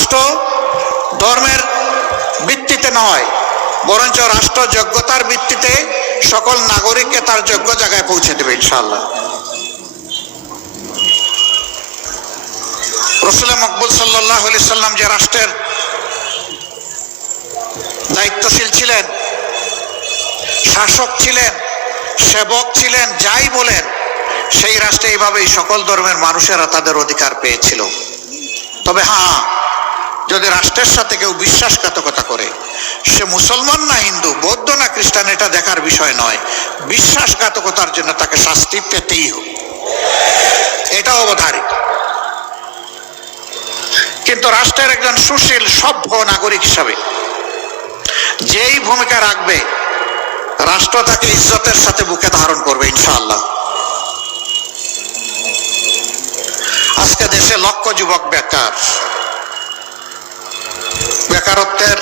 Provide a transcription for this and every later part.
রাষ্ট্র ধর্মের ভিত্তিতে নয়, বরঞ্চ রাষ্ট্র যোগ্যতার ভিত্তিতে সকল নাগরিককে তার যোগ্য জায়গায় পৌঁছে দেবে, ইনশাআল্লাহ। রসুল মকবুল সাল্লাহ আলি সাল্লাম যে রাষ্ট্রের দায়িত্বশীল ছিলেন, শাসক ছিলেন, সেবক ছিলেন, যাই বলেন, সেই রাষ্ট্রে এইভাবেই সকল ধর্মের মানুষেরা তাদের অধিকার পেয়েছিল। তবে হ্যাঁ যদি রাষ্ট্রের সাথে কেউ বিশ্বাসঘাতকতা করে, সে মুসলমান না হিন্দু, বৌদ্ধ না খ্রিস্টান, এটা দেখার বিষয় নয়। বিশ্বাসঘাতকতার জন্য তাকে শাস্তি পেতেই হবে। এটা অবধারিত। কিন্তু রাষ্ট্রের একজন সুশীল, সভ্য নাগরিক হিসাবে যেই ভূমিকা রাখবে, রাষ্ট্র তাকে ইজ্জতের সাথে বুকে ধারণ করবে, ইনশাআল্লাহ। আজকে দেশে লক্ষ যুবক বেকার। বেকারত্বের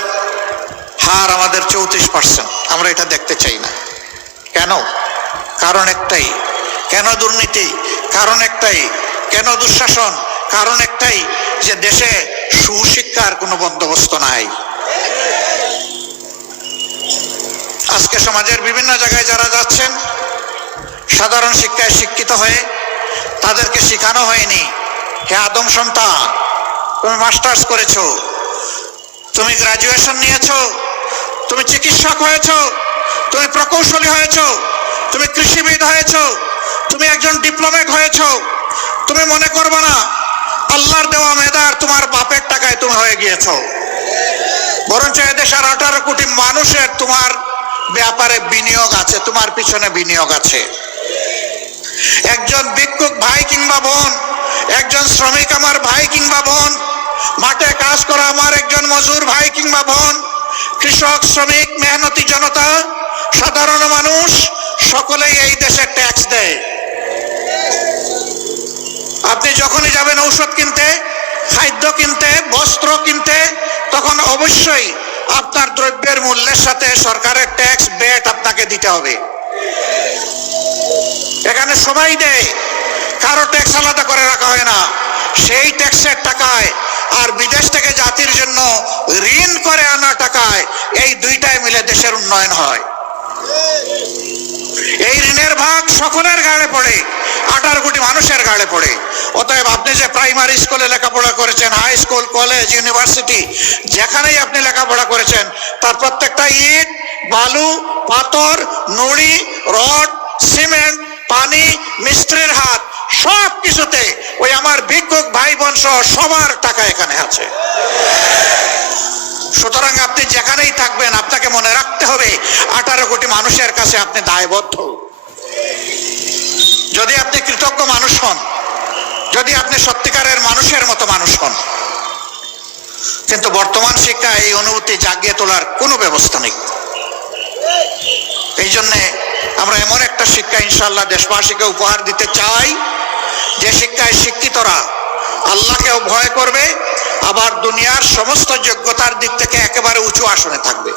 হার আমাদের চৌত্রিশ পার্সেন্ট। আমরা এটা দেখতে চাই না। কেন? কারণ একটাই। কেন দুর্নীতি? কারণ একটাই। কেন দুঃশাসন? কারণ একটাই যে দেশে সুশিক্ষার কোনো বন্দোবস্ত নাই। আজকে সমাজের বিভিন্ন জায়গায় যারা যাচ্ছেন, সাধারণ শিক্ষায় শিক্ষিত হয়ে তাদেরকে শেখানো হয়নি। হে আদম সন্তান, তুমি মাস্টার্স করেছ। তুমি গ্রাজুয়েশন নিয়েছো, তুমি চিকিৎসক হয়েছো, তুমি প্রকৌশলী হয়েছো, তুমি কৃষিবিদ হয়েছো, তুমি একজন ডিপ্লোমেট হয়েছো, তুমি মনে করবে না, আল্লাহর দেওয়া মেধার তোমার বাপের টাকায় তুমি হয়ে গিয়েছো। বরঞ্চ এদেশের আঠারো কোটি মানুষের তোমার ব্যাপারে বিনিয়োগ আছে, তোমার পিছনে বিনিয়োগ আছে। একজন ভিক্ষুক ভাই কিংবা বোন, একজন শ্রমিক আমার ভাই কিংবা বোন, মাঠে কাজ করা আমার মজুর ভাই কিংবা বোন, কৃষক, শ্রমিক, মেহনতি জনতা, সাধারণ মানুষ, সকলেই এই দেশে ট্যাক্স দেয়। আপনি যখনই যাবেন ঔষধ কিনতে, খাদ্য কিনতে, বস্ত্র কিনতে, তখন অবশ্যই আপনার দ্রব্যের মূল্যের সাথে সরকারের ট্যাক্স ব্যাট আপনাকে দিতে হবে। এখানে সবাই দেয়, কারও ট্যাক্স আলাদা করে রাখা হয় না। সেই ট্যাক্সের টাকায় আর বিদেশ থেকে জাতির জন্য ঋণ করে আনা টাকায় এই দুইটাই মিলে দেশের উন্নয়ন হয়। এই ঋণের ভাগ সকলের গাড়ে পড়ে, আঠারো কোটি মানুষের গাড়ে পড়ে। অতএব আপনি যে প্রাইমারি স্কুলে লেখাপড়া করেছেন, হাই স্কুল, কলেজ, ইউনিভার্সিটি, যেখানেই আপনি লেখাপড়া করেছেন, তার প্রত্যেকটা ইট, বালু, পাথর, নুড়ি, রড, সিমেন্ট, পানি, মিস্ত্রির হাত সব কিছুতে ওই আমার ভিক্ষুক বোন সহ সবার টাকা এখানে আছে। সুতরাং আপনি যেখানেই থাকবেন, আপনাকে মনে রাখতে হবে, আঠারো কোটি মানুষের কাছে আপনি দায়বদ্ধ। যদি আপনি কৃতজ্ঞ মানুষ হন, যদি আপনি সত্যিকারের মানুষের মতো মানুষ হন, কিন্তু বর্তমান শিক্ষা এই অনুভূতি জাগিয়ে তোলার কোনো ব্যবস্থা নেই। এই জন্যে আমরা এমন একটা শিক্ষা ইনশাল্লাহ দেশবাসীকে উপহার দিতে চাই, যে শিক্ষায় শিক্ষিতরা আল্লাহকেও ভয় করবে আবার দুনিয়ার সমস্ত যোগ্যতার দিক থেকে একেবারে উঁচু আসনে থাকবে।